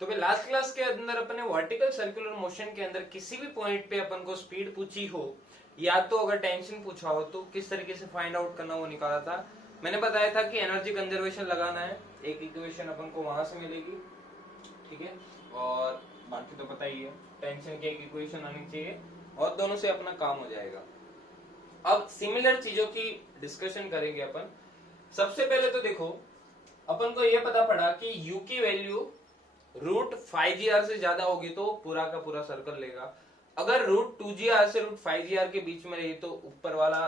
तो भाई last class के अंदर अपने वर्टिकल सर्कुलर मोशन के अंदर किसी भी पॉइंट पे अपन को स्पीड पूछी हो या तो अगर टेंशन पूछा हो तो किस तरीके से फाइंड आउट करना वो निकाला था। मैंने बताया था कि एनर्जी कंजर्वेशन लगाना है, एक इक्वेशन अपन को वहां से मिलेगी, ठीक है, और बाकी तो पता ही है टेंशन की एक इक्वेशन आनी चाहिए और दोनों से अपना काम हो जाएगा। अब सिमिलर चीजों की डिस्कशन करेंगे अपन। सबसे पहले तो देखो अपन को यह पता पड़ा कि u की वैल्यू √5gr से ज्यादा होगी तो पूरा का पूरा सर्कल लेगा, अगर √2gr से √5gr के बीच में रही तो ऊपर वाला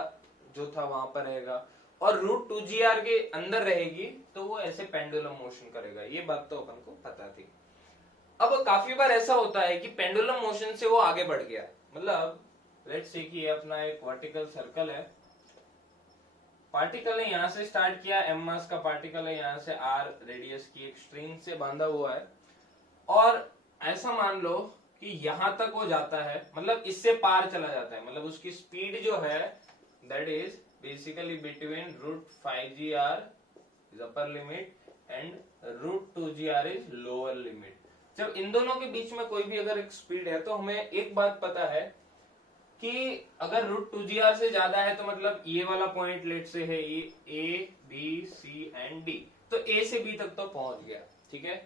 जो था वहां पर रहेगा, और √2gr के अंदर रहेगी तो वो ऐसे पेंडुलम मोशन करेगा। ये बात तो अपन को पता थी। अब काफी बार ऐसा होता है कि पेंडुलम मोशन से वो आगे बढ़ गया, मतलब लेट्स से कि ये अपना एक वर्टिकल सर्कल है, पार्टिकल ने यहां से स्टार्ट किया, m मास का पार्टिकल है, यहां से r रेडियस की एक स्ट्रिंग से बांधा हुआ है, और ऐसा मान लो कि यहां तक वो जाता है, मतलब इससे पार चला जाता है, मतलब उसकी स्पीड जो है that is basically between √5gr is upper limit and √2gr is lower limit. जब इन दोनों के बीच में कोई भी अगर एक स्पीड है तो हमें एक बात पता है कि अगर √2gr से ज्यादा है तो मतलब ये वाला पॉइंट लेट से है ये A B C and D, तो A से B तक तो पहुंच गया, ठीक है,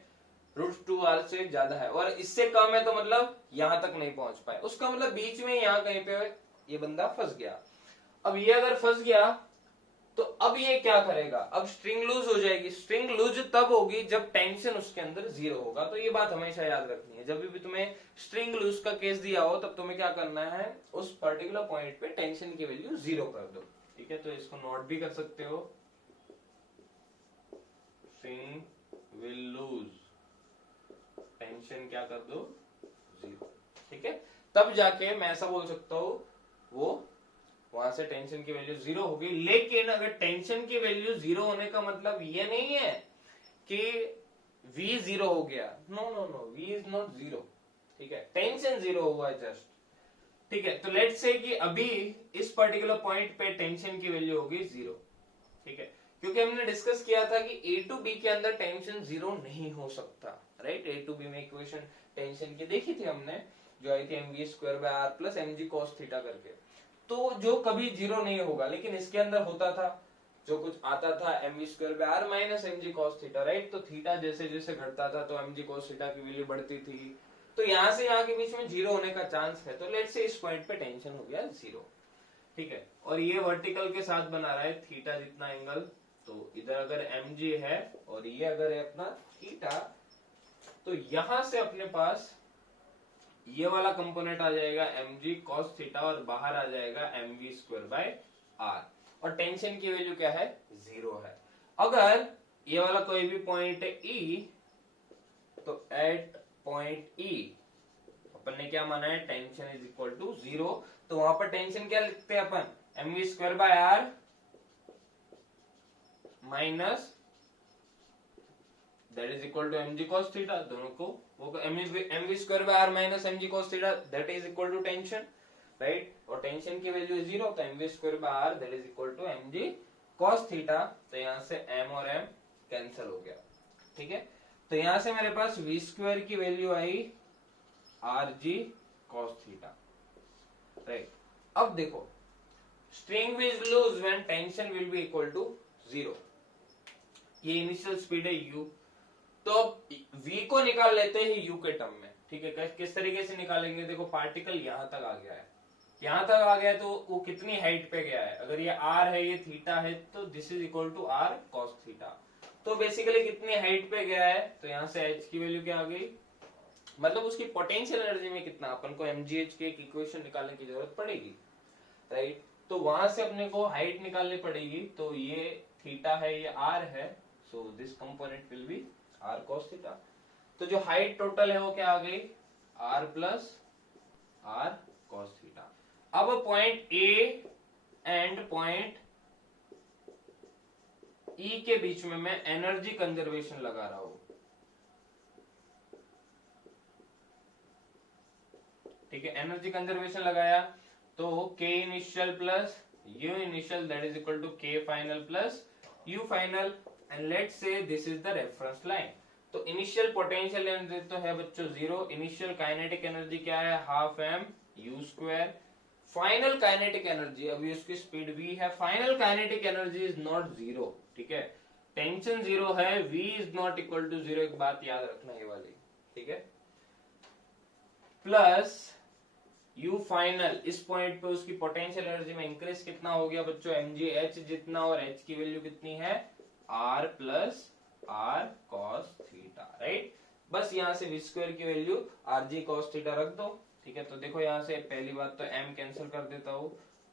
√2r से ज्यादा है, और इससे कम है तो मतलब यहां तक नहीं पहुंच पाए, उसका मतलब बीच में यहां कहीं पे ये बंदा फंस गया। अब ये अगर फंस गया तो अब ये क्या करेगा, अब स्ट्रिंग लूज हो जाएगी। स्ट्रिंग लूज तब होगी जब टेंशन उसके अंदर 0 होगा, तो ये बात हमेशा याद रखनी है। जब भी तुम्हें स्ट्रिंग लूज का केस दिया हो तब तुम्हें क्या करना है, उस पर्टिकुलर पॉइंट पे टेंशन की वैल्यू 0 कर दो, ठीक है। तो इसको नोट भी कर सकते हो, स्ट्रिंग विल लूज, टेंशन क्या कर दो 0, ठीक है। तब जाके मैं ऐसा बोल सकता हूं वो वहां से टेंशन की वैल्यू 0 होगी। लेकिन अगर टेंशन की वैल्यू 0 होने का मतलब ये नहीं है कि v 0 हो गया, no no no, v is not 0, ठीक है, टेंशन 0 हुआ है जस्ट, ठीक है। तो लेट्स से कि अभी इस पर्टिकुलर पॉइंट पे टेंशन की वैल्यू होगी 0, ठीक है, क्योंकि हमने डिस्कस किया था कि a टू b के अंदर टेंशन 0 नहीं हो सकता, राइट। a टू b में इक्वेशन टेंशन की देखी थी हमने, जो आई थी mv²r plus mg cos theta करके, तो जो कभी 0 नहीं होगा। लेकिन इसके अंदर होता था जो कुछ आता था mv²r minus mg cos theta, right. तो थीटा जैसे जैसे घटता था तो mg cos थीटा की वैल्यू बढ़ती थी, तो यहां से यहां के बीच में 0 होने का चांस है, तो लेट्स से इस पॉइंट पे टेंशन हो गया 0, ठीक है। और ये वर्टिकल के साथ बना रहा है थीटा जितना एंगल, तो इधर अगर mg है और ये अगर है अपना थीटा, तो यहां से अपने पास ये वाला कंपोनेंट आ जाएगा mg cos थीटा और बाहर आ जाएगा mv²r, और टेंशन की वैल्यू क्या है 0 है। अगर ये वाला कोई भी पॉइंट है E, तो एट पॉइंट E अपन ने क्या माना है, टेंशन इज इक्वल टू 0, तो वहां पर टेंशन क्या लिखते हैं अपन, mv²r minus that is equal to mg cos theta, दोनों को वो mv²r minus mg cos theta that is equal to tension, right. और टेंशन की वैल्यू 0, तो mv²r that is equal to mg cos theta, तो यहां से m और m कैंसिल हो गया, ठीक है। तो यहां से मेरे पास v² की वैल्यू आई rg cos थीटा, राइट। अब देखो string will lose when tension will be equal to 0, ये इनिशियल स्पीड है u, तो v को निकाल लेते हैं u के टर्म में, ठीक है। किस तरीके से निकालेंगे, देखो पार्टिकल यहां तक आ गया है, यहां तक आ गया है तो वो कितनी हाइट पे गया है, अगर ये r है ये थीटा है तो this is equal to r cos theta, तो बेसिकली कितनी हाइट पे गया है, तो यहां से h की वैल्यू क्या आ गई, मतलब उसकी पोटेंशियल एनर्जी में कितना, अपन को mgh की एक इक्वेशन निकालने की जरूरत पड़ेगी, राइट। तो वहां से अपने को हाइट निकालनी पड़ेगी, तो ये थीटा है ये r है, so this component will be r cos theta, तो जो हाइट टोटल है वो क्या आ गई r plus r cos theta. अब point A and point E के बीच में मैं एनर्जी कंजर्वेशन लगा रहा हूं, ठीक है। एनर्जी कंजर्वेशन लगाया तो k initial plus u initial that is equal to k final plus u final, and let's say this is the reference line, तो इनिशियल पोटेंशियल एनर्जी तो है बच्चों 0, इनिशियल काइनेटिक एनर्जी क्या है half M U square, final kinetic energy अभी उसकी speed v है, final kinetic energy is not 0, ठीक है, टेंशन 0 है, v is not equal to 0, एक बात याद रखना ये वाली, ठीक है, प्लस u फाइनल, इस पॉइंट पे उसकी पोटेंशियल एनर्जी में इंक्रीज कितना हो गया बच्चों mg h जितना, और h की वैल्यू कितनी है r plus r cos theta, right. बस यहाँ से v स्क्वायर की वैल्यू rg cos थीटा रख दो, ठीक है। तो देखो यहाँ से पहली बात तो m कैंसिल कर देता हूँ,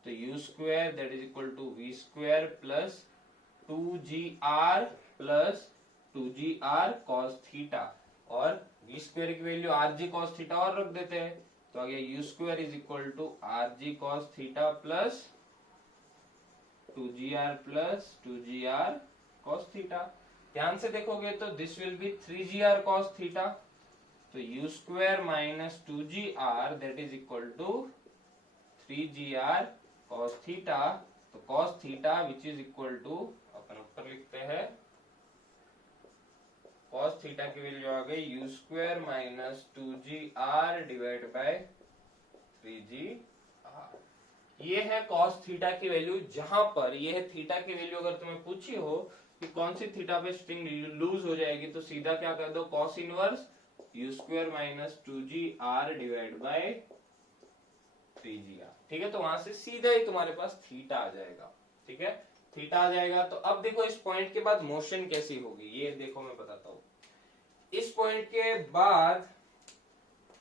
तो u square that is equal to v square plus 2gr plus 2gr cos theta, और v स्क्वायर की वैल्यू rg cos थीटा और रख देते हैं, तो आ गया u square is equal to rg cos theta plus 2gr plus 2gr cos theta. ध्यान से देखोगे तो this will be 3gr cos theta, तो u square minus 2gr that is equal to 3gr cos theta, तो cos theta which is equal to अपन ऊपर लिखते हैं cos थीटा की वैल्यू आ गई u square minus 2gr divide by 3gr। ये है cos थीटा की वैल्यू, जहां पर ये है थीटा की वैल्यू। अगर तुम्हें पूछी हो कि कौन सी थीटा पे स्ट्रिंग लूज हो जाएगी, तो सीधा क्या कर दो cos inverse u square minus 2gr divide by 3gr, ठीक है। तो वहां से सीधा ही तुम्हारे पास थीटा आ जाएगा, ठीक है, थीटा आ जाएगा। तो अब देखो इस पॉइंट के बाद मोशन कैसी होगी, ये देखो मैं बताता हूं। इस पॉइंट के बाद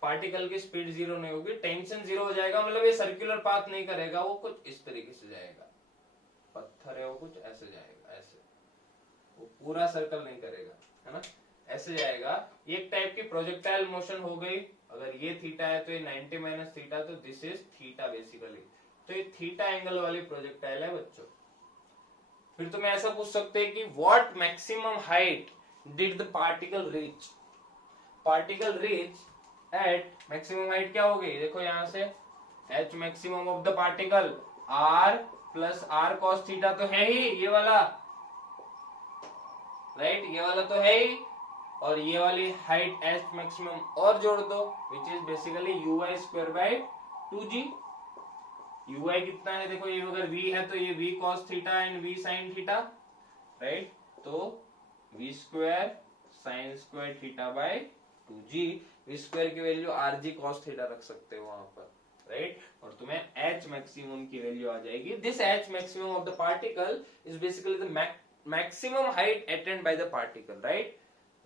पार्टिकल की स्पीड 0 नहीं होगी, टेंशन 0 हो जाएगा, मतलब ये सर्कुलर पाथ नहीं करेगा, वो कुछ इस तरीके से जाएगा, पत्थर है वो कुछ ऐसे जाएगा, ऐसे, वो पूरा सर्कल नहीं करेगा, है ना, ऐसे जाएगा। ये एक टाइप की प्रोजेक्टाइल मोशन हो गई। अगर ये थीटा है तो ये 90 माइनस थीटा, तो दिस इज थीटा बेसिकली, तो ये थीटा एंगल वाली प्रोजेक्टाइल है बच्चों। फिर तुम ऐसा पूछ सकते हैं कि what maximum height did the particle reach, particle reach at maximum height क्या होगी, देखो यहां से h maximum of the particle r plus r cos theta तो है ही, ये वाला, राइट, ये वाला तो है ही, और ये वाली हाइट h मैक्सिमम और जोड़ दो which is basically uy square by 2g। uy कितना है, देखो ये अगर v है तो ये v cos theta and v sin theta, right, तो v square sin square theta by 2g, v square की वैल्यू rg cos थीटा रख सकते हो वहां पर, राइट, और तुम्हें h मैक्सिमम की वैल्यू आ जाएगी। This h maximum of the particle is basically the maximum height attained by the particle, right?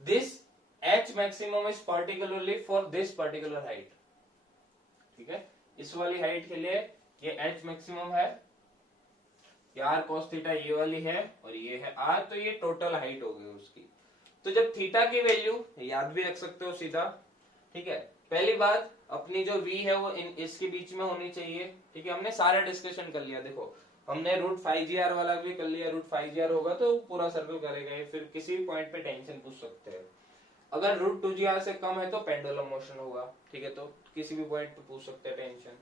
This h maximum is particularly for this particular height, ठीक है, इस वाली हाइट के लिए ये h मैक्सिमम है, ये r cos थीटा ये वाली है, और ये है r, तो ये टोटल हाइट हो गई उसकी। तो जब थीटा की वैल्यू याद भी रख सकते हो सीधा, ठीक है, पहली बात अपनी जो v है वो इसके बीच में होनी चाहिए, ठीक है, हमने सारा डिस्कशन कर लिया। देखो हमने रूट 5gr वाला भी कर लिया, रूट 5gr होगा तो पूरा सर्कल करेगा ये, फिर किसी भी पॉइंट पे टेंशन पूछ सकते हैं। अगर रूट 2gr से कम है तो पेंडुलम मोशन होगा, ठीक है, तो किसी भी पॉइंट पे पूछ सकते हैं टेंशन।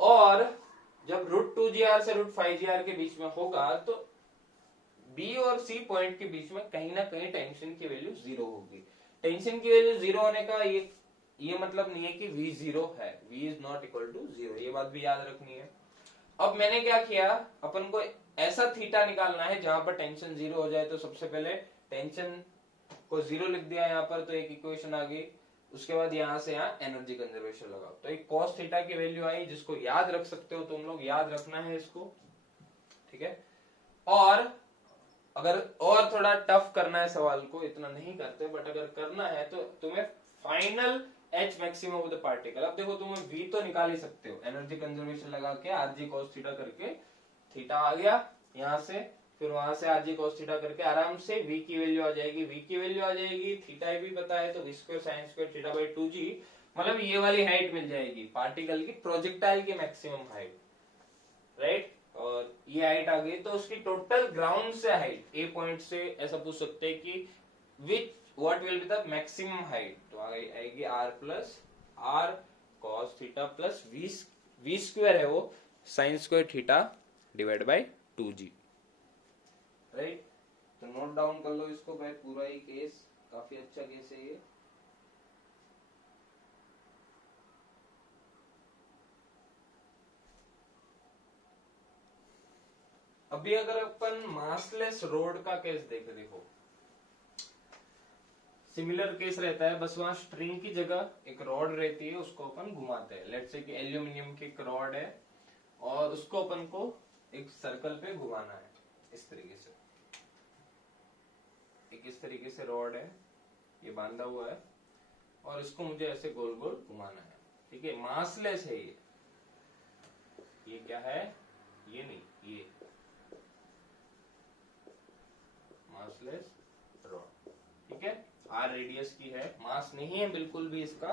और जब रूट 2gr से रूट 5gr के बीच में होगा तो b और c पॉइंट के बीच में कहीं ना कहीं टेंशन की वैल्यू 0 होगी। टेंशन की वैल्यू 0 होने का ये मतलब नहीं है कि v 0 है, v is not equal to 0, ये बात भी याद रखनी है। अब मैंने क्या किया, अपन को ऐसा थीटा निकालना है जहां पर टेंशन 0 हो जाए, तो सबसे पहले टेंशन को 0 लिख दिया यहाँ पर, तो एक इक्वेशन आ गई। उसके बाद यहाँ से यहाँ एनर्जी कंजर्वेशन लगाओ, तो एक cos थीटा की वैल्यू आई, जिसको याद रख सकते हो तुम लोग, याद रखना है इसको, ठीक है। और अगर और थोड़ा टफ करना है सवाल को, इतना नहीं करते बट अगर करना है तो तुम्हें final h maximum of the particle, अब देखो तुम्हें v तो निकाल ही सकते हो, एनर्जी कंजर्वेशन लगा के rg cos थीटा करके, थीटा आ गया यहाँ से, फिर वहां से rg cos थीटा करके आराम से v की वैल्यू आ जाएगी, v की वैल्यू आ जाएगी, थीटा भी पता है तो v square sin square theta by 2g, मतलब ये वाली हाइट मिल जाएगी पार्टिकल की, प्रोजेक्टाइल की मैक्सिमम हाइट, राइट, और ये हाइट आ गई। तो उसकी टोटल ग्राउंड से हाइट, ए पॉइंट से ऐसा पूछ सकते हैं कि विच what will be the maximum height, तो आएगी r plus r cos theta plus v square है वो sin square theta divide by 2g, right. तो नोट डाउन कर लो इसको भाई, पूरा ही केस। काफी अच्छा केस है ये। अभी अगर अपन मासलेस रोड का केस देखें, देखो सिमिलर केस रहता है, बस वहां स्ट्रिंग की जगह एक रॉड रहती है, उसको अपन घुमाते हैं। लेट्स से कि एल्यूमिनियम की एक रॉड है और उसको अपन को एक सर्कल पे घुमाना है इस तरीके से। एक इस तरीके से रॉड है, ये बांधा हुआ है और इसको मुझे ऐसे गोल गोल घुमाना है, ठीक है। मासलेस है ये क्या है, ये नहीं, ये मासलेस रॉड, ठीक है। आर रेडियस की है, मास नहीं है बिल्कुल भी इसका।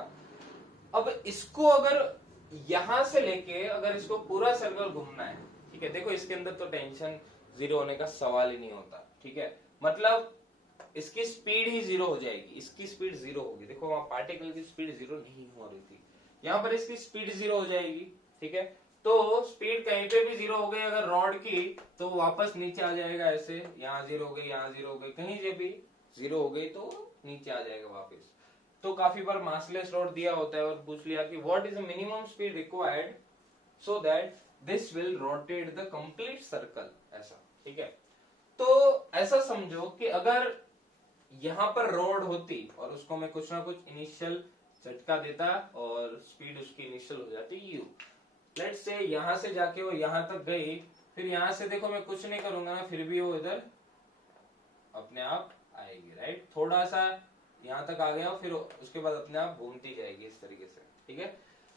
अब इसको अगर यहां से लेके अगर इसको पूरा सर्कल घूमना है, ठीक है, देखो इसके अंदर तो टेंशन जीरो होने का सवाल ही नहीं होता, ठीक है। मतलब इसकी स्पीड ही जीरो हो जाएगी, इसकी स्पीड जीरो होगी। देखो वहां पार्टिकल की स्पीड जीरो नहीं हो रही थी, यहां पर इसकी स्पीड जीरो हो जाएगी, ठीक है। तो स्पीड कहीं पे भी जीरो हो गई अगर रॉड की, तो वापस नीचे आ जाएगा ऐसे, यहाँ जीरो हो गई, यहाँ जीरो हो गई, कहीं से भी जीरो हो गई तो नीचे आ जाएगा वापस। तो काफी बार मासलेस रॉड दिया होता है और पूछ लिया कि what is the minimum speed required so that this will rotate the complete circle, ऐसा, ठीक है। तो ऐसा समझो कि अगर यहां पर रोड होती और उसको मैं कुछ ना कुछ इनिशियल झटका देता और स्पीड उसकी इनिशियल हो जाती यू। लेट्स से यहां से जाके वो यहां तक गई, फिर यहां से देखो मैं कुछ नहीं करूंगा ना, फिर भी वो इधर अपने आप आएगी, राइट। थोड़ा सा यहां तक आ गया, फिर उसके बाद अपने आप घूमती जाएगी इस तरीके से, ठीक है।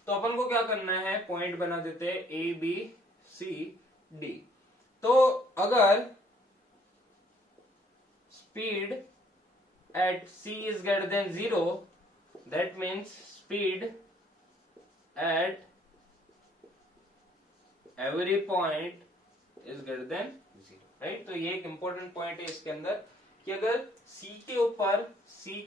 तो अपन को क्या करना है, पॉइंट बना देते हैं ए बी सी डी। तो अगर speed at c is greater than 0, that means speed at every point is greater than 0, right। तो ये एक important point है इसके अंदर कि अगर c के ऊपर c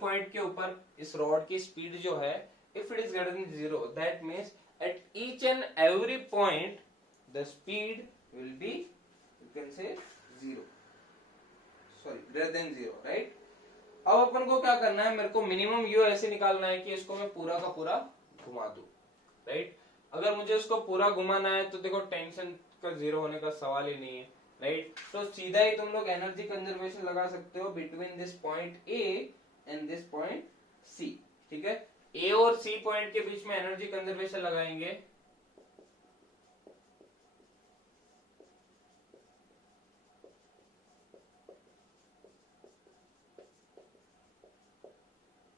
पॉइंट के ऊपर इस रॉड की स्पीड जो है if it is greater than 0, that means at each and every point the speed will be, you can say, 0, sorry greater than 0, right. अब अपन को क्या करना है, मेरे को मिनिमम यू ऐसे निकालना है कि इसको मैं पूरा का पूरा घुमा दूं, राइट। अगर मुझे इसको पूरा घुमाना है तो देखो टेंशन का जीरो होने का सवाल ही नहीं है, राइट। तो सीधा ही तुम लोग एनर्जी कंजर्वेशन लगा सकते हो between this point A and this point C, ठीक है। ए और सी पॉइंट के बीच में एनर्जी कंजर्वेशन लगाएंगे,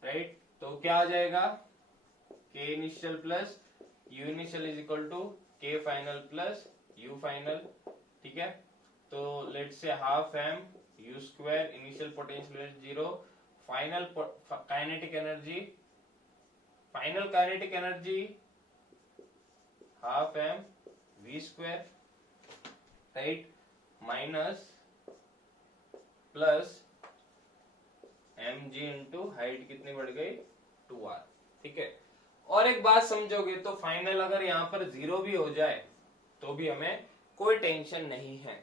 राइट। तो क्या आ जाएगा, K initial plus U initial is equal to K final plus U final, ठीक है। तो let's say half M U square, initial potential 0, final kinetic energy half M V square, right, minus plus M G into height कितनी बढ़ गई 2r, ठीक है। और एक बात समझोगे तो फाइनल अगर यहाँ पर 0 भी हो जाए तो भी हमें कोई टेंशन नहीं है,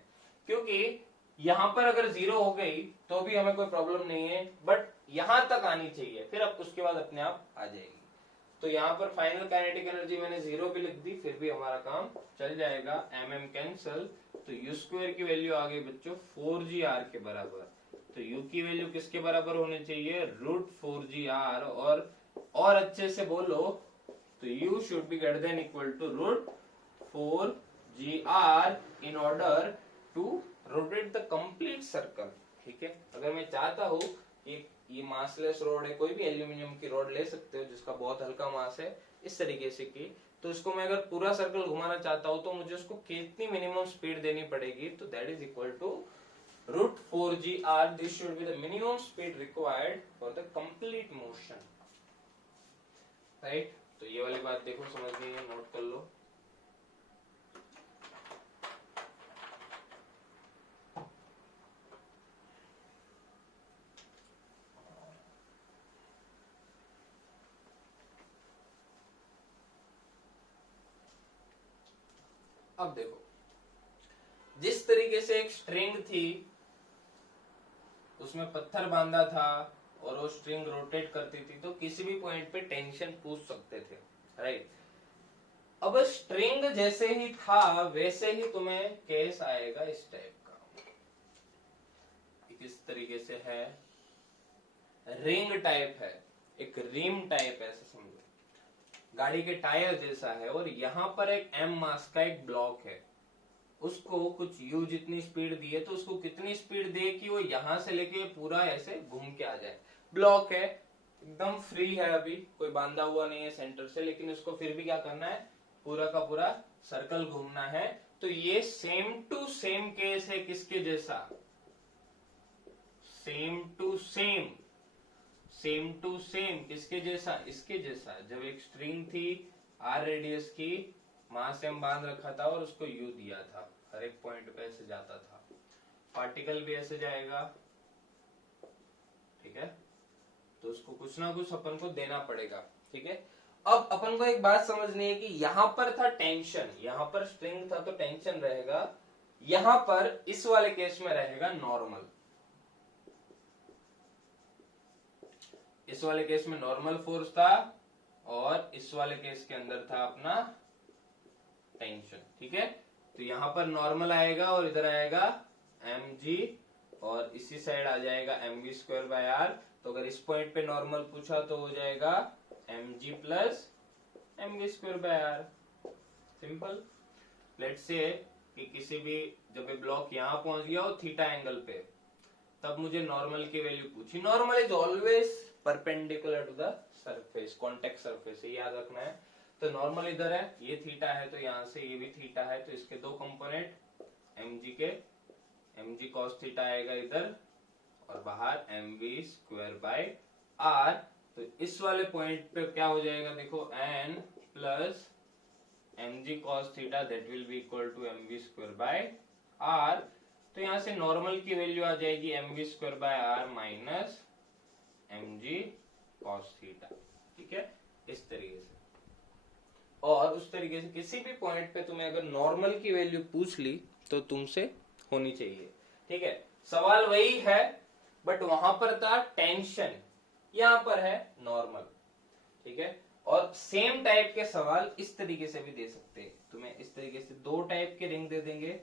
क्योंकि यहाँ पर अगर 0 हो गई तो भी हमें कोई प्रॉब्लम नहीं है, बट यहां तक आनी चाहिए, फिर अब उसके बाद अपने आप आ जाएगी। तो यहाँ पर फाइनल काइनेटिक एनर्जी मैंने 0 भी लिख दी, फिर भी हमारा काम चल जाएगा, एम कैंसल। तो यू स्क्वायर की वैल्यू आ गई बच्चों 4gr के बराबर। तो u की वैल्यू किसके बराबर होनी चाहिए, √4gr। और अच्छे से बोलो तो u should be greater than equal to √4gr in order to rotate the complete circle, ठीक है। अगर मैं चाहता हूं ये मासलेस रॉड है, कोई भी एल्यूमिनियम की रॉड ले सकते हो जिसका बहुत हल्का मास है इस तरीके से की, तो इसको मैं अगर पूरा सर्कल घुमाना चाहता हूं तो मुझे उसको कितनी मिनिमम स्पीड देनी पड़ेगी, तो that is equal to √4gr। This should be the minimum speed required for the complete motion, right. तो ये वाली बात देखो समझनी है, नोट कर लो। अब देखो जिस तरीके से एक स्ट्रिंग थी उसमें पत्थर बांधा था और वो स्ट्रिंग रोटेट करती थी, तो किसी भी पॉइंट पे टेंशन पूछ सकते थे, राइट। अब स्ट्रिंग जैसे ही था वैसे ही तुम्हें केस आएगा इस टाइप का। किस तरीके से है, रिंग टाइप है, एक रिम टाइप है, ऐसा समझो, गाड़ी के टायर जैसा है, और यहां पर एक m मास का एक ब्लॉक है, उसको कुछ u जितनी स्पीड दी है, तो उसको कितनी स्पीड दे कि वो यहां से लेके पूरा ऐसे घूम के आ जाए। ब्लॉक है, एकदम फ्री है, अभी कोई बांधा हुआ नहीं है सेंटर से, लेकिन उसको फिर भी क्या करना है, पूरा का पूरा सर्कल घूमना है। तो ये सेम टू सेम केस है, किसके जैसा, same to same, same to same किसके जैसा, इसके जैसा। जब एक स्ट्रिंग थी r रेडियस की, मास m बांध रखा था और उसको u दिया था, हर एक पॉइंट पे ऐसे जाता था, पार्टिकल भी ऐसे जाएगा, ठीक है। तो उसको कुछ ना कुछ अपन को देना पड़ेगा, ठीक है। अब अपन को एक बात समझनी है कि यहां पर था टेंशन, यहां पर स्ट्रिंग था तो टेंशन रहेगा, यहां पर इस वाले केस में रहेगा नॉर्मल, इस वाले केस में नॉर्मल फोर्स था, और इस वाले केस के अंदर था अपना टेंशन, ठीक है। तो यहां पर नॉर्मल आएगा और इधर आएगा mg, और इसी साइड आ जाएगा mv स्क्वायर बाय r। तो अगर इस पॉइंट पे नॉर्मल पूछा तो हो जाएगा mg plus mv square by r। Simple. Let's say कि किसी भी, जब ये ब्लॉक यहां पहुंच गया हो थीटा एंगल पे, तब मुझे नॉर्मल की वैल्यू पूछी। Normal is always perpendicular to the surface, contact surface, ये याद रखना है। तो नॉर्मल इधर है, ये थीटा है, तो यहां से ये भी थीटा है, तो इसके दो कंपोनेंट mg के, mg cos थीटा आएगा इधर, और बाहर mv स्क्वायर बाय r। तो इस वाले पॉइंट पे क्या हो जाएगा, देखो n plus mg cos theta that will be equal to mv square by r। तो यहां से नॉर्मल की वैल्यू आ जाएगी mv square by r minus mg cos theta, ठीक है, इस तरीके से। और उस तरीके से किसी भी पॉइंट पे तुम्हें अगर नॉर्मल की वैल्यू पूछ ली तो तुमसे होनी चाहिए, ठीक है। सवाल वही है, बट वहां पर था टेंशन, यहां पर है नॉर्मल, ठीक है। और सेम टाइप के सवाल इस तरीके से भी दे सकते हैं, तुम्हें इस तरीके से दो टाइप के रिंग दे देंगे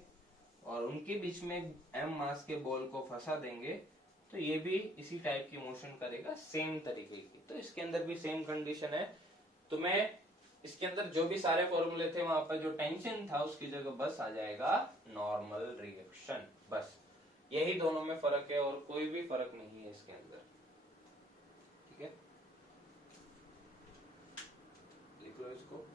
और उनके बीच में m मास के बॉल को फंसा देंगे, तो ये भी इसी टाइप की मोशन करेगा, सेम तरीके की। तो इसके अंदर भी सेम कंडीशन है, तुम्हें इसके अंदर जो भी सारे फॉर्मूले थे वहां पर जो टेंशन था उसकी जगह बस आ जाएगा नॉर्मल रिएक्शन, बस यही दोनों में फर्क है और कोई भी फर्क नहीं है इसके अंदर, ठीक है। लिख लो इसको।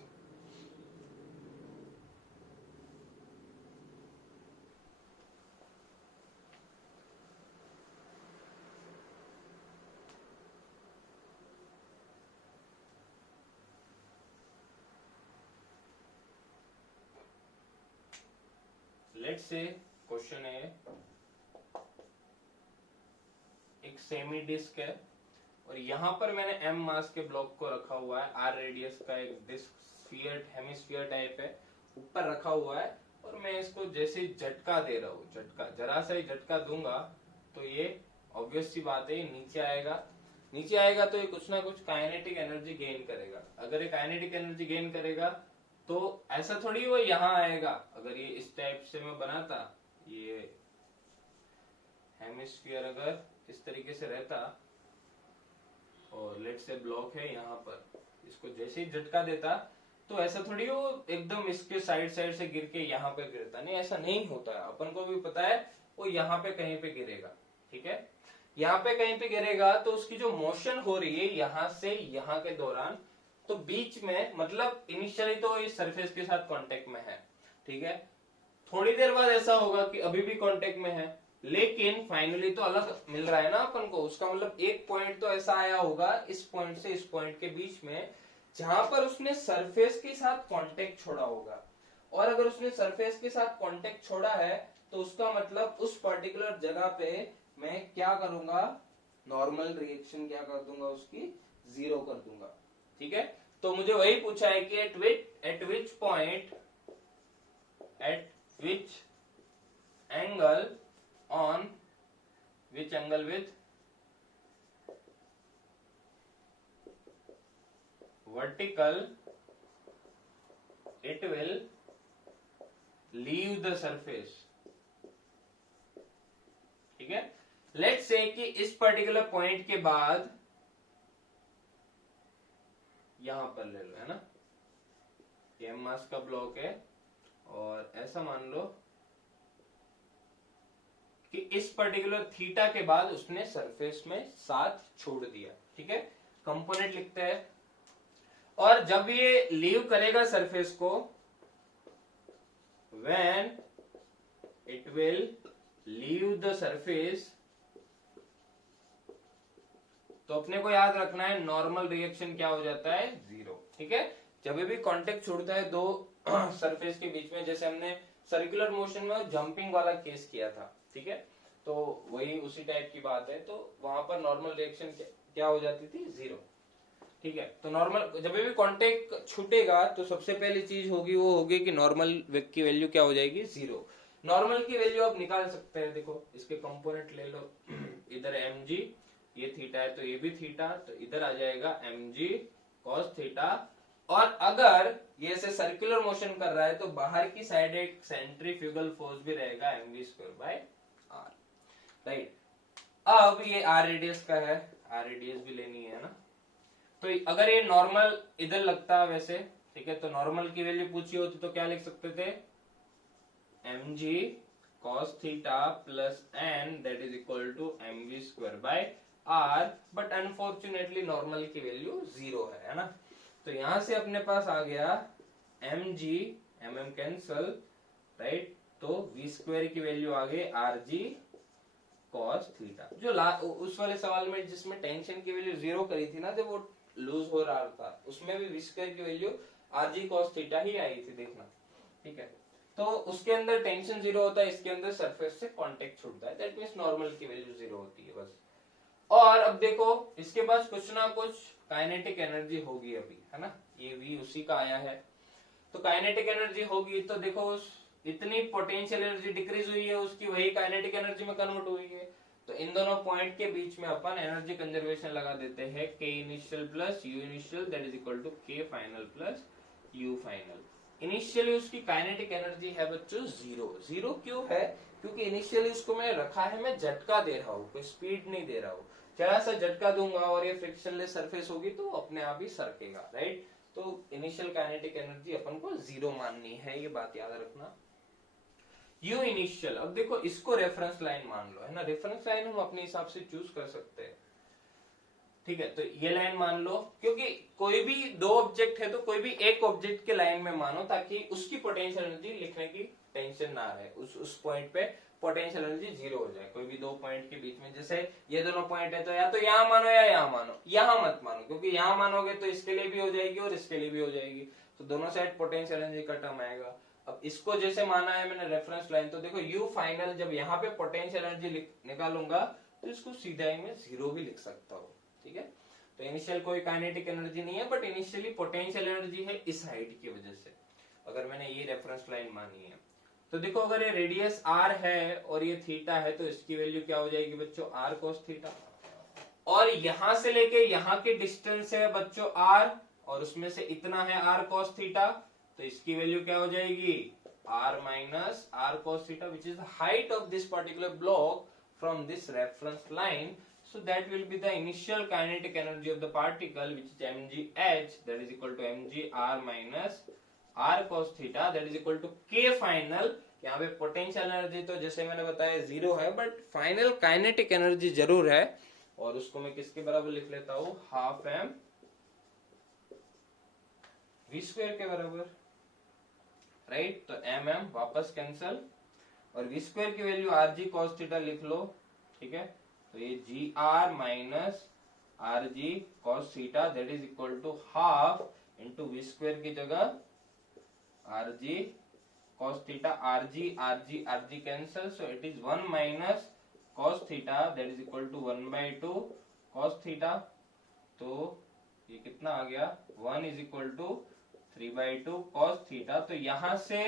लेट्स से क्वेश्चन है, एक सेमी डिस्क है और यहां पर मैंने m मास के ब्लॉक को रखा हुआ है, r रेडियस का एक डिस्क स्फीयर, हेमिस्फीयर टाइप है, ऊपर रखा हुआ है, और मैं इसको जैसे ही झटका दे रहा हूँ, झटका जरा सा ही झटका दूंगा तो ये ऑब्वियस सी बात है नीचे आएगा। नीचे आएगा तो ये कुछ ना कुछ काइनेटिक एनर्जी गेन करेगा। अगर ये काइनेटिक एनर्जी गेन करेगा तो ऐसा थोड़ी वो यहाँ आएगा। अगर ये इस टाइप से मैं बनाता, ये हेमिस्फीयर अगर इस तरीके से रहता और लेट से ब्लॉक है यहाँ पर, इसको जैसे ही झटका देता तो ऐसा थोड़ी वो एकदम इसके साइड साइड से गिर के यहाँ पे गिरता, नहीं, ऐसा नहीं होता है। अपन को भी पता है वो यहाँ पे कहीं पे गिरेगा, ठीक है, यहाँ पे कहीं पे गिरेगा, तो उसकी जो मोशन हो रही है यहाँ से यहाँ के दौरान, तो बीच में मतलब इनिशियली तो इस सरफेस के साथ कांटेक्ट में है, ठीक है, थोड़ी देर बाद ऐसा होगा कि अभी भी कांटेक्ट में है, लेकिन फाइनली तो अलग मिल रहा है ना अपन को। उसका मतलब एक पॉइंट तो ऐसा आया होगा इस पॉइंट से इस पॉइंट के बीच में जहां पर उसने सरफेस के साथ कांटेक्ट छोड़ा होगा। और अगर उसने सरफेस के साथ कांटेक्ट छोड़ा है तो उसका मतलब उस पर्टिकुलर जगह पे मैं क्या करूंगा, नॉर्मल रिएक्शन क्या कर दूंगा, उसकी जीरो कर दूंगा, ठीक है। तो मुझे वही पूछा है कि eight which point, eight which angle on which angle with vertical it will leave the surface. ठीक है, लेट्स से कि इस पर्टिकुलर पॉइंट के बाद यहां पर ले लो, है ना, ये मास का ब्लॉक है और ऐसा मान लो कि इस पर्टिकुलर थीटा के बाद उसने सरफेस में साथ छोड़ दिया। ठीक है, कंपोनेंट लिखते हैं, और जब ये लीव करेगा सरफेस को, when it will leave the surface, तो अपने को याद रखना है नॉर्मल रिएक्शन क्या हो जाता है, जीरो। ठीक है, जब भी कांटेक्ट छोड़ता है दो सरफेस के बीच में, जैसे हमने सर्कुलर मोशन में जंपिंग वाला केस किया था, ठीक है, तो वही उसी टाइप की बात है, तो वहां पर नॉर्मल रिएक्शन क्या हो जाती थी, जीरो। ठीक है, तो नॉर्मल जब भी कांटेक्ट छूटेगा तो सबसे पहली चीज होगी वो होगी कि नॉर्मल की वैल्यू क्या हो जाएगी, जीरो। नॉर्मल की वैल्यू आप निकाल सकते हैं, देखो इसके कंपोनेंट ले लो, इधर mg, ये थीटा है तो ये भी थीटा, तो इधर आ जाएगा mg cos थीटा, और अगर ये से सर्कुलर मोशन कर रहा है तो बाहर की साइड एक सेंट्रीफ्यूगल फोर्स भी रहेगा mv²/r, राइट। अब ये r रेडियस का है, r रेडियस भी लेनी है ना, तो अगर ये नॉर्मल इधर लगता है वैसे, ठीक है, तो नॉर्मल की वैल्यू पूछी होती तो क्या लिख सकते थे, mg cos theta plus n that is equal to mv²/r, but unfortunately normal की वैल्यू जीरो है ना, तो यहां से अपने पास आ गया mg, mm कैंसल, राइट, तो v² की वैल्यू आ गई rg cos थीटा। जो उस वाले सवाल में जिसमें टेंशन की वैल्यू जीरो करी थी ना, जब वो लूज हो रहा था, उसमें भी v² की वैल्यू rg cos थीटा ही आई थी, देखना। ठीक है, तो उसके अंदर टेंशन जीरो होता है, इसके अंदर सरफेस से कांटेक्ट छूटता है, दैट मींस नॉर्मल की वैल्यू जीरो होती है बस। और अब देखो इसके पास कुछ ना कुछ काइनेटिक एनर्जी होगी अभी, है ना, ये v उसी का आया है, तो काइनेटिक एनर्जी होगी, तो देखो उस इतनी पोटेंशियल एनर्जी डिक्रीज हुई है उसकी, वही काइनेटिक एनर्जी में कन्वर्ट हुई है, तो इन दोनों पॉइंट के बीच में अपन एनर्जी कंजर्वेशन लगा देते हैं, k initial plus u initial that is equal to k final plus u final. Initially उसकी काइनेटिक एनर्जी है बच्चों जीरो। जीरो क्यों है, क्योंकि इनिशियली उसको मैं रखा है, मैं झटका दे रहा हूँ, कोई स्पीड नहीं दे रहा हूँ, जरा सा झटका दूंगा और ये फ्रिक्शनलेस सरफेस होगी तो अपने आप ही सरकेगा, राइट। तो इनिशियल काइनेटिक एनर्जी अपन को जीरो माननी है, ये बात याद रखना। यू इनिशियल, अब देखो इसको रेफरेंस लाइन मान लो, है ना, रेफरेंस लाइन हम अपने हिसाब से चूज कर सकते हैं। ठीक है, तो ये लाइन मान लो, क्योंकि कोई भी दो ऑब्जेक्ट है तो कोई भी एक ऑब्जेक्ट के लाइन में मानो, ताकि उसकी पोटेंशियल एनर्जी लिखने की टेंशन ना रहे, उस पॉइंट पे पोटेंशियल एनर्जी जीरो हो जाए। कोई भी दो पॉइंट के बीच में, जैसे ये दोनों पॉइंट है तो या तो यहाँ मानो या यहाँ मानो, यहाँ मत मानो, क्योंकि यहाँ मानोगे तो इसके लिए भी हो जाएगी और इसके लिए भी हो जाएगी, तो दोनों साइड पोटेंशियल एनर्जी का टर्म आएगा। अब इसको जैसे माना है मैंने रेफरेंस लाइन, तो देखो यू फाइनल, जब यहाँ पे पोटेंशियल एनर्जी निकालूंगा तो इसको सीधा ही मैं जीरो भी लिख सकता हूँ। ठीक है, तो इनिशियल कोई काइनेटिक एनर्जी नहीं है, बट इनिशियली पोटेंशियल एनर्जी है इस हाइट की वजह से, अगर मैंने ये रेफरेंस लाइन मानी है। तो देखो अगर ये रेडियस r है और ये थीटा है, तो इसकी वैल्यू क्या हो जाएगी बच्चों, r cos थीटा, और यहां से लेके यहां के डिस्टेंस है बच्चों r, और उसमें से इतना है r cos थीटा, तो इसकी वैल्यू क्या हो जाएगी, r minus r cos theta, which is the height of this particular block from this reference line. So that will be the initial kinetic energy of the particle, which is mgh, that is equal to mg r minus r cos theta, that is equal to k final। यहाँ पे potential energy तो जैसे मैंने बताया zero है, but final kinetic energy जरूर है, और उसको मैं किसके बराबर लिख लेता हूँ, हाफ m v² के बराबर, राइट। तो mm वापस कैंसल, और v² की वैल्यू rg cos थीटा लिख लो, ठीक है, तो ये G R minus R G cos theta that is equal to half into v² की जगह R G cos theta, R G cancel, so it is 1 minus cos theta that is equal to 1/2 cos theta. तो ये कितना आ गया, 1 is equal to 3/2 cos theta. तो यहां से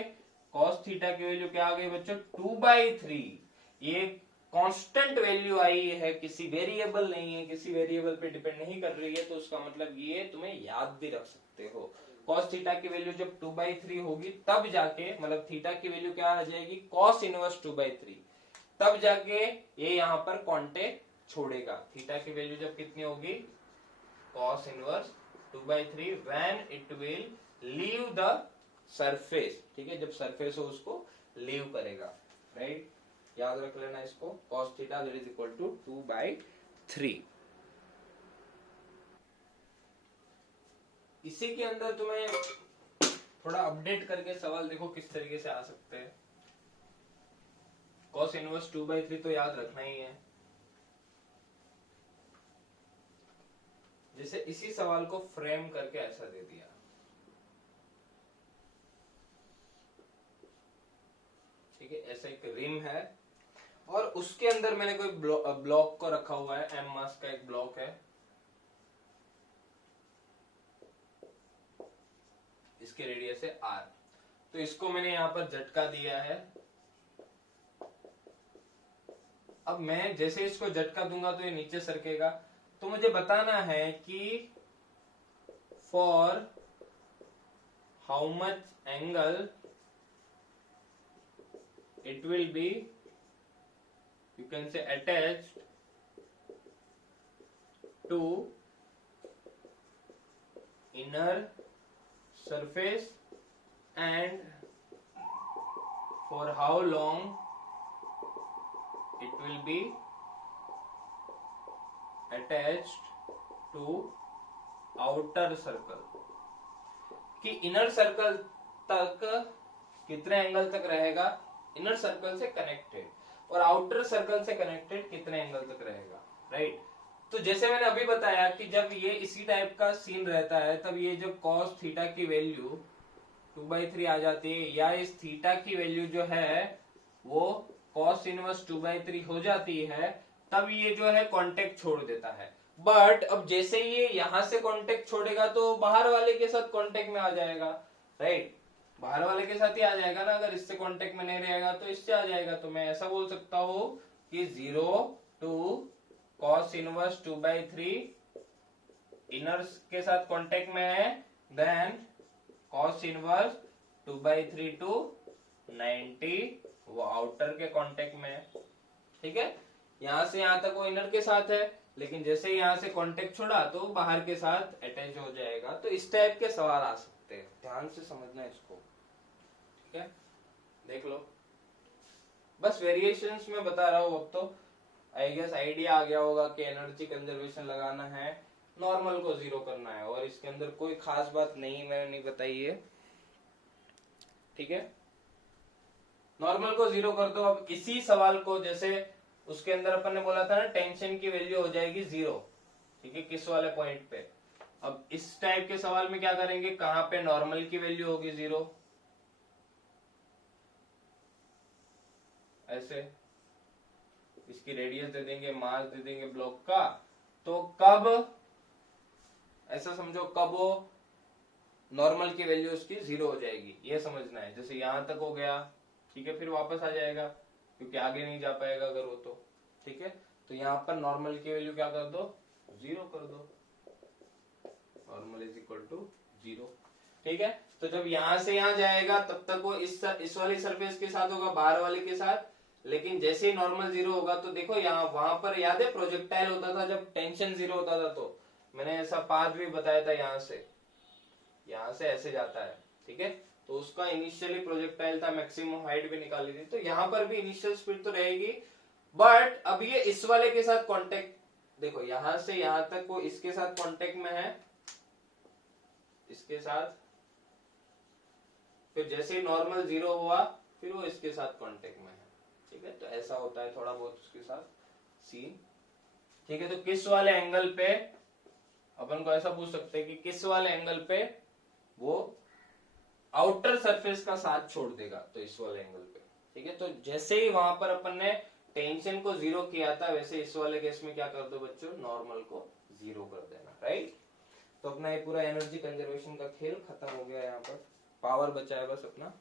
कॉस थीटा की वैल्यू क्या आ गई बच्चों, 2/3। ये कांस्टेंट वैल्यू आई है, किसी वेरिएबल नहीं है, किसी वेरिएबल पे डिपेंड नहीं कर रही है, तो उसका मतलब ये तुम्हें याद भी रख सकते हो। cos थीटा की वैल्यू जब 2/3 होगी तब जाके, मतलब थीटा की वैल्यू क्या आ जाएगी, cos इनवर्स 2/3, तब जाके ये यहाँ पर कांटेक्ट छोड़ेगा। थीटा की वैल्यू जब कितनी होगी, cos inverse 2/3 when it will leave the surface, ठीक है, जब सरफेस हो उसको लीव करेगा, राइट। याद रख लेना इसको, cos theta that is equal to 2/3। इसी के अंदर तुम्हें थोड़ा अपडेट करके सवाल देखो किस तरीके से आ सकते हैं। cos इनवर्स 2/3 तो याद रखना ही है। जैसे इसी सवाल को फ्रेम करके ऐसा दे दिया, ठीक है, ऐसा एक रिम है और उसके अंदर मैंने कोई ब्लॉक को रखा हुआ है, एम मास का एक ब्लॉक है, इसके रेडियस है r, तो इसको मैंने यहां पर झटका दिया है। अब मैं जैसे इसको झटका दूंगा तो ये नीचे सरकेगा, तो मुझे बताना है कि for how much angle it will be, you can say, attached to inner surface and for how long it will be attached to outer circle, कि इनर सर्कल तक कितने एंगल तक रहेगा, इनर सर्कल से कनेक्टेड, और outer circle से connected कितने angle तक रहेगा, राइट। तो जैसे मैंने अभी बताया कि जब ये इसी टाइप का सीन रहता है तब ये जो cos थीटा की वैल्यू 2/3 आ जाती है, या इस थीटा की वैल्यू जो है वो cos इनवर्स 2/3 हो जाती है, तब ये जो है कांटेक्ट छोड़ देता है। बट अब जैसे ये यहां से कांटेक्ट छोड़ेगा तो बाहर वाले के साथ कांटेक्ट में आ जाएगा, राइट, बाहर वाले के साथ ही आ जाएगा ना, अगर इससे कांटेक्ट में नहीं रहेगा तो इससे आ जाएगा। तो मैं ऐसा बोल सकता हूं कि 0 to cos इनवर्स 2/3 इनर के साथ कांटेक्ट में है, देन cos इनवर्स 2/3 to 90 वो आउटर के कांटेक्ट में है, ठीक है। यहां से यहां तक वो इनर के साथ है, लेकिन जैसे यहां से कांटेक्ट छोड़ा तो बाहर के साथ अटैच हो जाएगा। तो इस टाइप के सवाल आ सकते हैं, ध्यान से समझना इसको, ठीक है, देख लो। बस वेरिएशंस में बता रहा हूं। अब तो आई गेस आइडिया आ गया होगा कि एनर्जी कंजर्वेशन लगाना है, नॉर्मल को 0 करना है, और इसके अंदर कोई खास बात नहीं मैंने नहीं बताई है, ठीक है। नॉर्मल को 0 कर दो। अब इसी सवाल को जैसे उसके अंदर अपन ने बोला था ना, टेंशन की वैल्यू हो जाएगी 0, ठीक है, किस वाले पॉइंट पे। अब इस टाइप के सवाल में क्या करेंगे, कहां पे नॉर्मल की वैल्यू होगी 0, ऐसे इसकी रेडियस दे देंगे, मास दे देंगे ब्लॉक का, तो कब, ऐसा समझो, कब वो नॉर्मल की वैल्यू उसकी 0 हो जाएगी, ये समझना है। जैसे यहां तक हो गया, ठीक है, फिर वापस आ जाएगा क्योंकि आगे नहीं जा पाएगा अगर वो, तो ठीक है। तो यहाँ पर नॉर्मल की वैल्यू क्या कर दो, 0 कर दो, नॉर्मल इज इक्वल टू 0, ठीक है। तो जब यहां से यहां जाएगा तब तक वो इस वाली सरफेस के साथ होगा, बाहर वाले के साथ, लेकिन जैसे ही नॉर्मल 0 होगा तो देखो यहाँ, वहां पर याद है प्रोजेक्टाइल होता था जब टेंशन 0 होता था, तो मैंने ऐसा पाथ भी बताया था, यहाँ से ऐसे जाता है, ठीक है। तो उसका इनिशियली प्रोजेक्टाइल था, मैक्सिमम हाइट भी निकाली थी, तो यहाँ पर भी इनिशियल स्पीड तो रहेगी, बट अब ये इस वाले के साथ कांटेक्ट, देखो यहां से यहां तक वो इसके साथ कांटेक्ट में है, इसके साथ, फिर जैसे ही नॉर्मल 0 हुआ फिर वो इसके साथ कांटेक्ट में है, ठीक है। तो ऐसा होता है थोड़ा बहुत उसके साथ सीन, ठीक है। तो किस वाले एंगल पे, अपन को ऐसा पूछ सकते हैं कि किस वाले एंगल पे वो आउटर सरफेस का साथ छोड़ देगा, तो इस वाले एंगल पे, ठीक है। तो जैसे ही वहां पर अपन ने टेंशन को 0 किया था, वैसे इस वाले केस में क्या कर दो बच्चों, नॉर्मल को 0 कर देना, राइट। तो अपना ये पूरा एनर्जी कंजर्वेशन का खेल खत्म हो गया, यहाँ पर पावर बचा है बस अपना।